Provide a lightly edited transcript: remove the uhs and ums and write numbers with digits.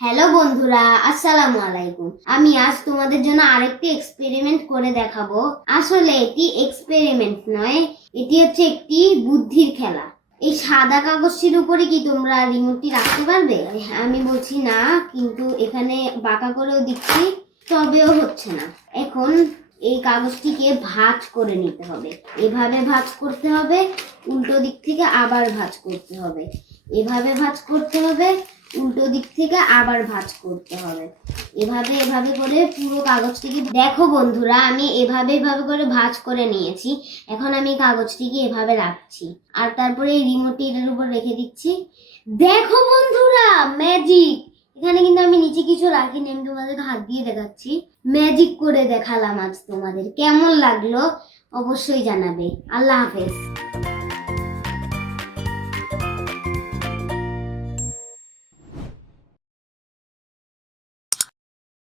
Hello বন্ধুরা, আসসালামু আলাইকুম। আমি আজ তোমাদের জন্য আরেকটি এক্সপেরিমেন্ট করে দেখাবো। আসলে এটি এক্সপেরিমেন্ট নয়, এটি হচ্ছে একটি বুদ্ধির খেলা। এই সাদা কাগজটির উপরে কি তোমরা রিমোটটি রাখতে পারবে? আমি বলছি না, কিন্তু এখানে বাঁকা করেও দিচ্ছি, তবেও হচ্ছে না। এখন এই কাগজটিকে ভাঁজ করে নিতে হবে। এভাবে ভাঁজ করতে হবে, উল্টো দিক থেকে আবার ভাঁজ করতে হবে। এভাবে ভাঁজ করতে হবে, উল্টো দিক থেকে আবার ভাঁজ করতে হবে। এভাবে এভাবে করে পুরো কাগজটিকে দেখো বন্ধুরা, আমি এভাবে করে ভাঁজ করে নিয়েছি। এখন আমি কাগজটিকে এভাবে রাখছি আর তারপরে এই রিমোটটি এটার উপর রেখে দিচ্ছি। দেখো বন্ধুরা, ম্যাজিক! এখানে কিন্তু আমি নিচে কিছু রাখিনি, আমি তোমাদেরকে হাত দিয়ে দেখাচ্ছি। ম্যাজিক করে দেখালাম আজ তোমাদের। কেমন লাগলো অবশ্যই জানাবে। আল্লাহ হাফেজ।